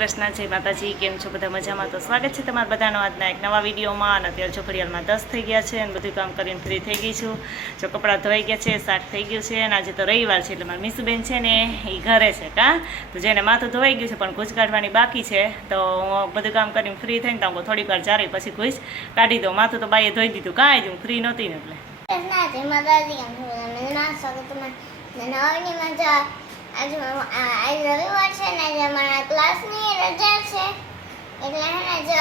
કૃષ્ણ, જય માતાજી. કેમ છો બધા? મજામાં? તો સ્વાગત છે તમારા બધાનો આજના એક નવા વિડીયોમાં. અને અત્યારે જો ઘડિયાળમાં 10 થઈ ગયા છે અને બધું કામ કરીને ફ્રી થઈ ગઈ છું. જો કપડાં ધોઈ ગયા છે, શાક થઈ ગયું છે અને આજે તો રવિવાર છે એટલે મારી મીસુબેન છે ને એ ઘરે છે તો જેને માથું ધોવાઈ ગયું છે પણ ગુજ કાઢવાની બાકી છે. તો હું બધું કામ કરીને ફ્રી થઈને તો હું થોડીક વાર જારી પછી ગુજ કાઢી દઉં. માથું તો બાઈએ ધોઈ દીધું, કાંઈ જ હું ફ્રી નહોતી ને એટલે. आज रविवार है ने जे हमारा क्लास ની રજા છે એટલે હે ને જો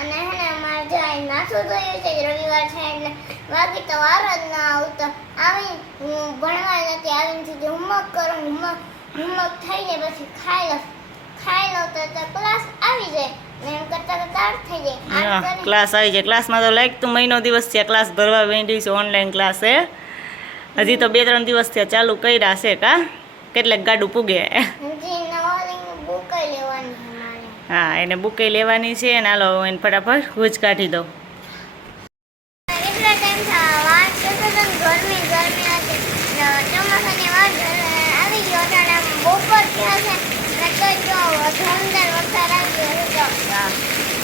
અને હે ને અમાર જો નાસું થયું છે રવિવાર છે એટલે બાકી તો વાર જ ના આવતો આવી હું ભણવા નથી આવીને સીધી હોમવર્ક કરું હોમવર્ક થઈ જાય પછી ખાઈ લો તો ક્લાસ આવી જાય ને એમ કરતા કરતા થઈ જાય ક્લાસ આવી જાય. ક્લાસમાં તો લાઈક તું મહિનો દિવસ છે ક્લાસ ભરવા વેંડી છે ઓનલાઈન ક્લાસ હે હજી તો 2-3 દિવસ થયા ચાલુ કર્યા છે કા કેટલાક ગાડું પૂગે. હા એને બુકે લેવાની છે ને હાલો એને ફટાફટ ગુજ કાઢી દો.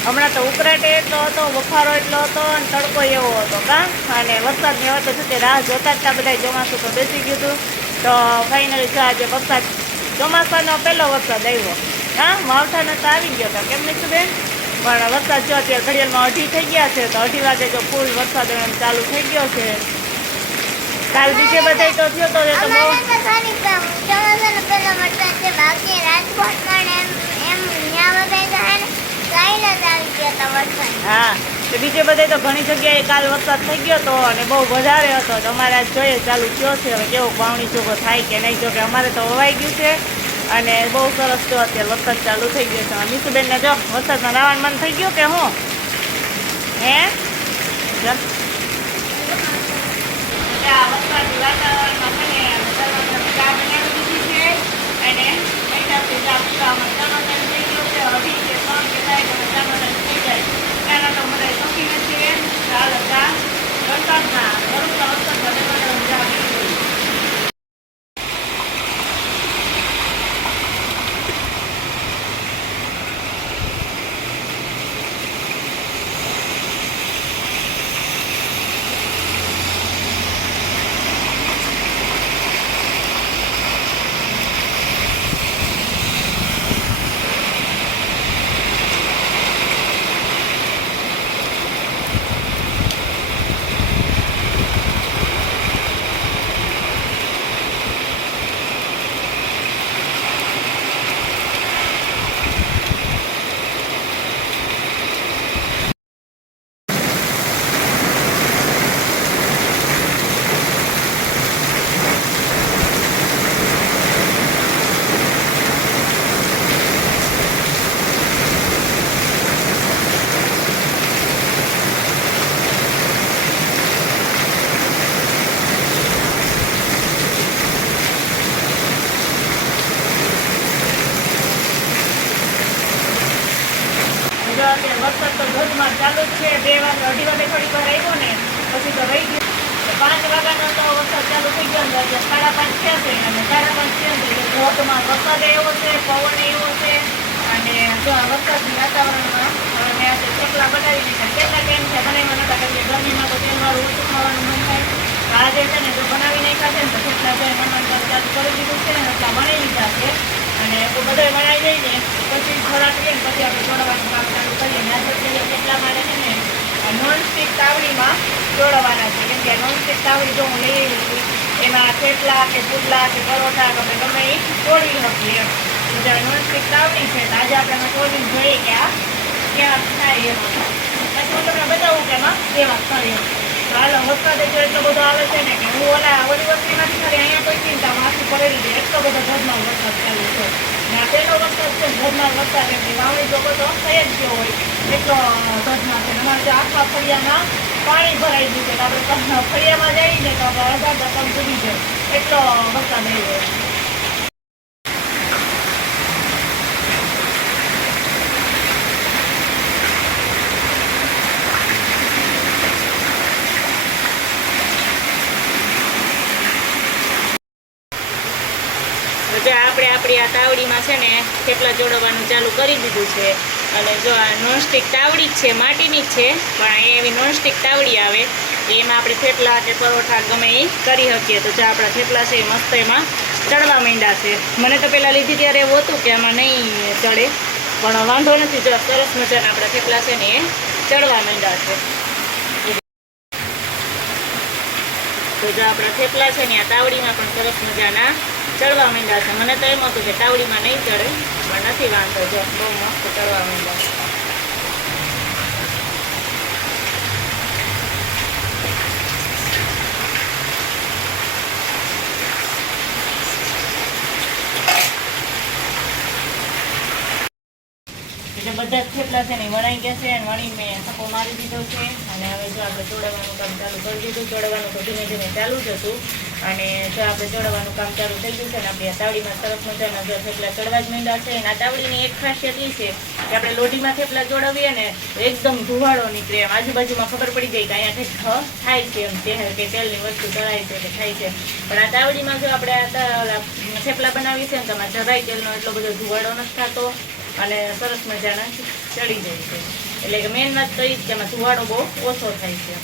હમણાં તો ઉકળાટ એટલો હતો, બફારો એટલો હતો અને તડકો એવો હતો કા અને વરસાદની હવે તો છૂટે રાહ જોતા જ બધા ચોમાસું તો બેસી ગયું હતું. તો ફાઇનલી આજે વરસાદ ચોમાસાનો પહેલો વરસાદ આવ્યો. હા માવઠાનો તો આવી ગયો હતો કેમ નહીં બેન પણ વરસાદ જો અત્યારે ઘડિયાળમાં 2:30 થઈ ગયા છે તો 2:30 વાગે જો ફૂલ વરસાદ ચાલુ થઈ ગયો છે. કાલ બીજે બધા તો થયો તો હા તો બીજે બધે તો ઘણી જગ્યાએ કાલ વરસાદ થઈ ગયો હતો અને બહુ વધારે હતો. તો અમારે આજ જોઈએ ચાલુ થયો છે હવે કેવો વાવણી જોગો થાય કે નહીં. જો કે અમારે તો વવાઈ ગયું છે અને બહુ સરસ જો અત્યારે વરસાદ ચાલુ થઈ ગયો છે. મીસુબેનને જો વરસાદમાં નાવાનું મન થઈ ગયું કે હું હે વરસાદની વાતાવરણમાં મને ચા બનાવી દીધી છે અને થઈ ગયો છે અઢી કે 3 કે થાય તો ચામડા થઈ જાય એના તો મને શોખી નથી. ચાલ ચા વરસાદમાં વરસાદ મજા આવી ગઈ. વરસાદ તો ધોધમાર ચાલુ જ છે. 2 વાગે 2:30 વાગે થોડીક વાર આવ્યો ને પછી તો રહી ગયો. 5 વાગ્યાનો તો વરસાદ ચાલુ થઈ ગયો ને અત્યારે 5:30 થયા છે અને 5:30 થયા છે એટલે ધોધમાર વરસાદ એવો છે, પવન એવો છે અને જો આ વરસાદની વાતાવરણમાં હવે મેં આજે થેપલા બનાવી દીધા. કેટલા ટાઈમ છે બનાવ્યા નતા કેમ કે ગરમીમાં તો તેલવાળું ઓછું ખાવાનું મન થાય. આજે છે ને જો બનાવી નાખ્યા છે ને તો થેપલા જાય બનાવવાનું ચાલુ કરી દીધું છે ને એટલા બનાવી લીધા છે અને તો બધા બનાવી જઈને પછી ખોરાક લઈને પછી આપણે ચોળવાનું કામ ચાલુ કરીએ. આજે કેટલા મારે છે ને નોનસ્ટિક તાવડીમાં ચોળવાના છે કેમ કે નોનસ્ટિક તાવડી જો હું લઈ આવી છું એમાં થેપલા કે પુડલા કે પરોઠા કે ગમે એ ચોળી શકીએ એમ. જ્યારે નોનસ્ટિક તાવડી છે તો આજે આપણે ચોળીને જોઈએ કે આ કેવા થાય એમ. પછી હું તમને બતાવું કે એમાં કેવા થાય એમ. હાલો વરસાદ જો એટલો બધો આવે છે ને કે હું ઓલી વસ્તીમાંથી ખાલી અહીંયા કોઈ ચિંતા માથું પડેલી છે એટલો બધો ધોધમાર વરસાદ ચાલુ છે. ને આ પહેલો વરસાદ છે ધોધમાર વરસાદ એમની વાવણી જોકો તો થઈ જ ગયો હોય એટલો ધોધમાર છે. અમારે ત્યાં આખા ફળિયામાં પાણી ભરાઈ ગયું છે તો આપણે ફળિયામાં જઈએ ને તો અડધા પગ ડૂબી જાય એટલો વરસાદ આવ્યો. આપણે આપણી આ તાવડીમાં છે ને થેપલા જોડવાનું ચાલુ કરી દીધું છે. અને જો આ નોનસ્ટિક તાવડી જ છે, માટીની જ છે, પણ એવી નોનસ્ટિક તાવડી આવે એમાં આપણે થેપલા કે પરોઠા ગમે એ કરી શકીએ. તો જો આપણા થેપલા છે એ મસ્ત એમાં ચડવા માંડ્યા છે. મને તો પહેલાં લીધી ત્યારે એવું હતું કે આમાં નહીં ચડે, પણ વાંધો નથી. જો સરસ મજાના આપણા થેપલા છે ને એ ચડવા માંડ્યા છે. તો જો આપણા થેપલા છે ને આ તાવડીમાં પણ સરસ મજાના ચડવા માંડ્યા છે. મને તો એમ હતું કે તાવડીમાં નહીં ચડે, પણ નથી વાંધો. જો બહુ મસ્ત ચડવા માંડ્યા. એટલે બધા જ થેપલા છે ને વણાઈ ગયા છે, અને વણી મેં થપ્પો મારી દીધો છે. અને હવે જો આપણે ચોળવાનું કામ ચાલુ કરી દીધું. ચોળવાનું તો ધીમે ધીમે ચાલુ જ હતું, અને જો આપણે ચોળવાનું કામ ચાલુ થઈ ગયું છે. અને આપણી આ તાવડીમાં સરસ મજાના જો થેપલા ચડવા જ માંડ્યા છે. અને આ તાવડીની એક ખાસિયત એ છે કે આપણે લોઢીમાં થેપલા ચોળવીએ ને તો એકદમ ધુવાળો નીકળે, એમ આજુબાજુમાં ખબર પડી જાય કે અહીંયા કંઈક થાય છે, એમ કે તેલની વસ્તુ તળાય છે કે થાય છે. પણ આ તાવડીમાં જો આપણે આ થેપલા બનાવીએ છીએ ને તો આમાં જરાય તેલનો એટલો બધો ધુવાળો નથી થતો, અને સરસ મજાના ચડી જાય છે. એટલે કે મેઇન વાત તો એ જ કે એમાં ધુવાડો બહુ ઓછો થાય છે.